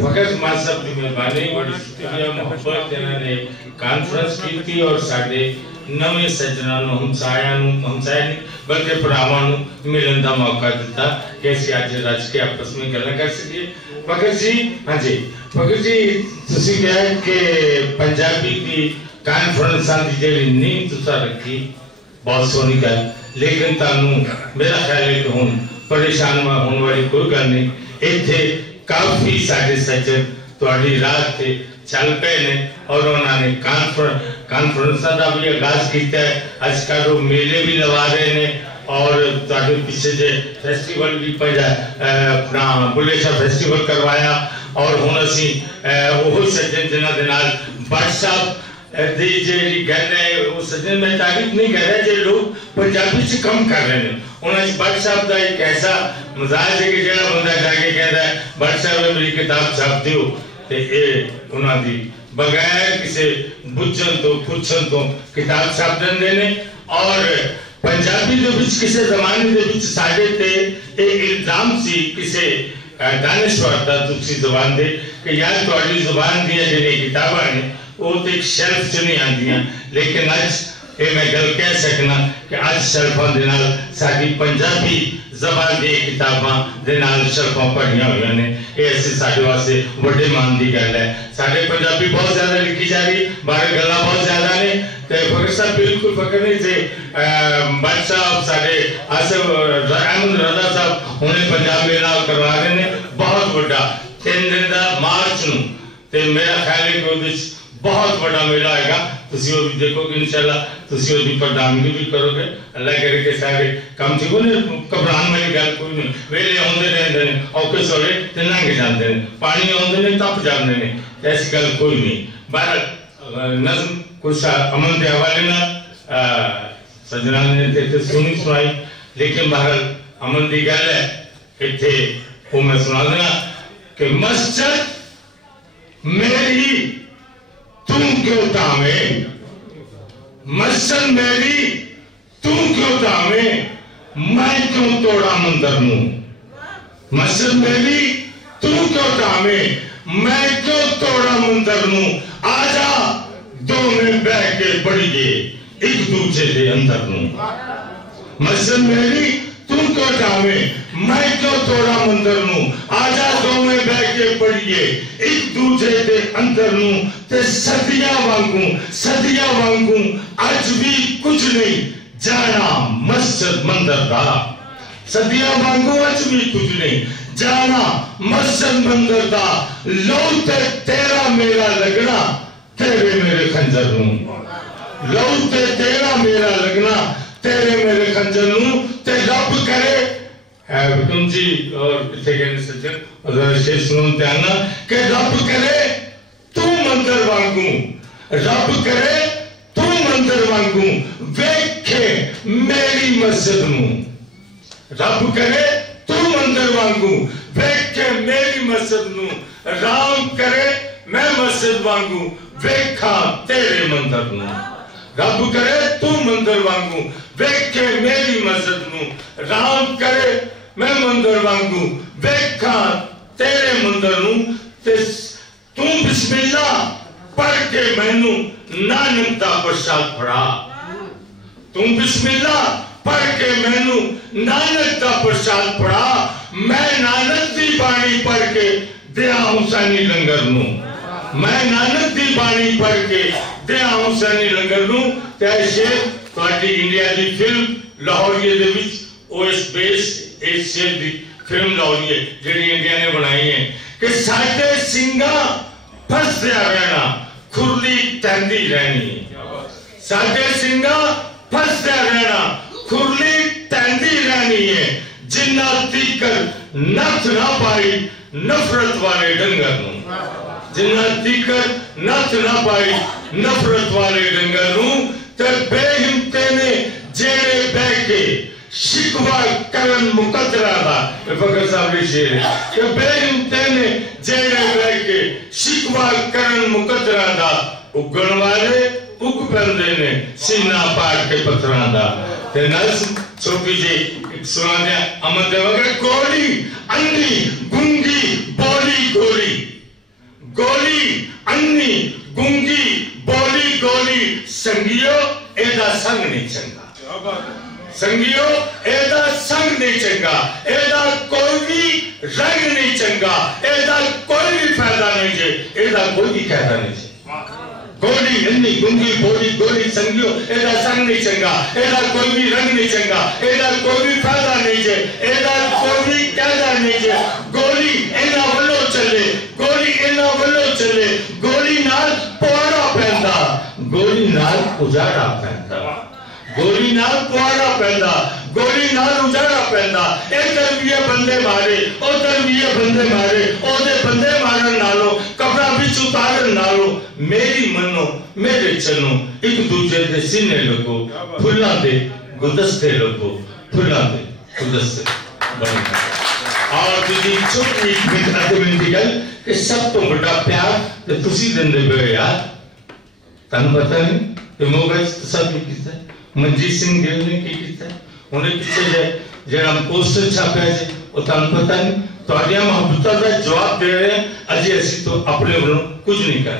फकत मासब की मेहरबानी बड़ी शुक्रिया मोहब्बत इन्होंने कॉन्फ्रेंस की थी और साडे नवे सज्जनां नूं हमसाया नहीं बल्कि भरावां नूं मिलन दा मौका दिता कि असीं अज रज के आपस में गल्लां कर सकीए। फकर जी, हाँ जी फकर जी, तुसीं कहा कि पंजाबी की कॉन्फ्रेंसां दी जिहड़ी नींह तुसां रखी बहुत सोहनी गल, लेकिन तुहानूं मेरा ख्याल है कि हुण परेशान होने वाली कोई गल नहीं। इत्थे काफी साडे सज्जन तुहाडी राह ते चल पे ने और उन्होंने कॉन्फ्रेंसां दा भी आगाज किया है। आजकल वो मेले भी लगा रहे ने और तुहाडे पीछे जे फेस्टिवल भी अपना बुल्ले शाह फेस्टिवल करवाया और हुण असीं ओह सज्जन जिन्हां दे नाल व्हाट्सएप दी जेहड़ी गल है वो सज्जन मैं तारीफ नहीं कर रहा, जो लोग पंजाबी च कम कर रहे हैं उन्होंने व्हाट्सएप का एक ऐसा मजाज है कि जो बंदा जाके कहता है व्हाट्सएप में मेरी किताब छाप दो तो ये उन्होंने बगैर किसी बुझन तो पुछन तो किताब छाप देंगे ने। और पंजाबी दे विच किसी जमाने दे विच साडे ते ये इल्जाम सी किसी दानिश्वर दा दूसरी जुबान दे कि यार तुहाडी जुबान दी जिहड़ी किताबां ने वो तो एक शेल्फ च नहीं आंदियां, लेकिन अज ये मैं गल कह सकना कि अज शेल्फां दे नाल साडी पंजाबी ज़बान दी किताबां दे नाल शेल्फां भरियां होईयां ने। ये असीं साडे वास्ते वड्डे मान दी गल है। साडे पंजाबी बहुत ज्यादा लिखी जा रही, बाहर गल्लां बहुत ज्यादा ने ते फकर साहब बिल्कुल फकर नहीं थे। भट्ट साहब साडे आसिफ अहमद रजा साहब हुणे पंजाब मेला करवा रहे ने बहुत वड्डा 3 दिन दा मार्च नूं ते मेरा ख्याल है कि उहदे बहुत बड़ा मेला आएगा। तुसी वो भी देखोगे इंशाल्लाह, तुसी वो भी प्रधानगी भी करोगे। अल्लाह करे के सारे काम ठीक हो ने घबराने वाली गल कोई नहीं। वेले आउंदे रहंदे ने औखे सोले ते लंघ जांदे ने, पानी आउंदे ने तप जांदे ने, ऐसी गल कोई नहीं। बहरहाल नज़म कुछ अमन के हवाले ना सजना ने ते सुनी सुनाई, लेकिन बहरहाल अमन की गल है इत्थे वो मैं सुना देना कि मस्जिद मेरी तू क्यों तावे, मस्जिद मेरी तू क्यों तावे, मैं क्यों तोड़ा मंदिर नूं। मस्जिद मेरी तू क्यों तावे, मैं क्यों तोड़ा मंदिर नूं। आजा दो में बह के पढ़िए एक दूजे के अंदर नूं। मस्जिद मेरी तू क्यों तावे, मैं क्यों तोड़ा मंदिर नूं। आजा दो में बह के पढ़िए एक दूजे के अंदर नूं। ते सदियां वांगू अज भी कुछ नहीं जाना मस्जिद मंदिर दा। सदियां वांगू अज भी कुछ नहीं जाना मस्जिद मंदिर दा। लो ते तेरा मेरा लगना तेरे मेरे खंजर नूं। लो ते तेरा मेरा लगना तेरे मेरे खंजर नूं। ते रब करे हुकुम जी और इतने कहने सज्जन शेर सुनते आना कि रब करे तू मंदिर वांगू, रब करे तू मंदिर वांगू वेखे मेरी मस्जिद नूं। रब करे तू मंदिर वांगू वेखे मेरी मस्जिद नूं। राम करे मैं मस्जिद वांगू वेखा तेरे मंदिर नूं। रब करे तू मंदिर वांगू वेखे मेरी मस्जिद नूं। राम करे मैं मंदिर वांगू वेखा तेरे मंदिर नूं। ते तू बिस्मिल्लाह पढ़ के मैनू नानक दा प्रसाद फड़ा। तू बिस्मिल्लाह पढ़ के मैनू नानक दा प्रसाद फड़ा। मैं नानक दी बाणी पढ़ के दिया हुसैनी लंगर नूं। मैं नानक दी बाणी पढ़ के दिया हुसैनी लंगर नूं। ते शेर तुहाडी इंडिया दी फिल्म लाहौरिये दे विच ओएस बेस इस शेर दी फिल्म लाहौरिये जिहड़ी इंडिया ने बनाई है कि साडे सिंगा फसया रहना खुरली तैंदी रहनी। साडे सिंगा फसया रहना खुरली तैंदी रहनी है। जिन्ना तीकर नथ ना पाई नफरत वाले डंगर नूं। जिन्ना तीकर नथ ना पाई नफरत वाले डंगर नूं। ते बेहिम्मते ने जेड़े बह के शिकवा करन मुकद्दरा दा फकर साहब ने शेर कि बेहिम्मते ने जेड़े बह के शिकवा करन मुकद्दरा दा। उगण वाले उग पैंदे ने सीना पाड़ के पत्थरां दा। ते नज़्म छोटी जी सुना दिया अमन दे वगैरह। गोली अंधी गुंगी बोली गोली कोई अन्नी गुंगी बोली गोली संगियो एदा संग नहीं चंगा संगियो एदा संग नहीं चंगा एदा कोई भी रंग नहीं चंगा एदा कोई भी फायदा नहीं जे एदा कोई भी कहता नहीं जे गोली अन्नी गुंगी बोली गोली संगियो एदा संग नहीं चंगा एदा कोई भी रंग नहीं चंगा एदा कोई भी फायदा नहीं जे एदा कोई भी कहता नहीं जे गोली एना वल्लो चले गोली एना वल्लो चले गोली नाल पुआड़ा पैंदा गोली नाल उजाड़ा पैंदा गोली नाल पुआड़ा पैंदा गोली नाल उजाड़ा पैंदा इधर भी बंदे मारे उधर भी बंदे मारे ओदे बंदे मारन नालों कपड़ा बिच उतारन नालों मेरी मनो मेरे चलो एक दूसरे दे सीने लगो फुल्लां दे गुलदस्ते लगो फुल्लां दे गुलदस्ते बन और दूसरी छोटी मिनट गल कि सब तो बड़ा प्यार ते तुसी दिंदे पे यार तन पता नहीं ते मोबाइल सब किसदा मनजीत सिंह गिल ने की किया उन्हें पीछे जरा पोस्टर छापा है वो तन पता नहीं तो आगे मोहब्बत का जवाब दे रहे हैं अजय ऐसी तो अपने वालों कुछ नहीं कर रहे।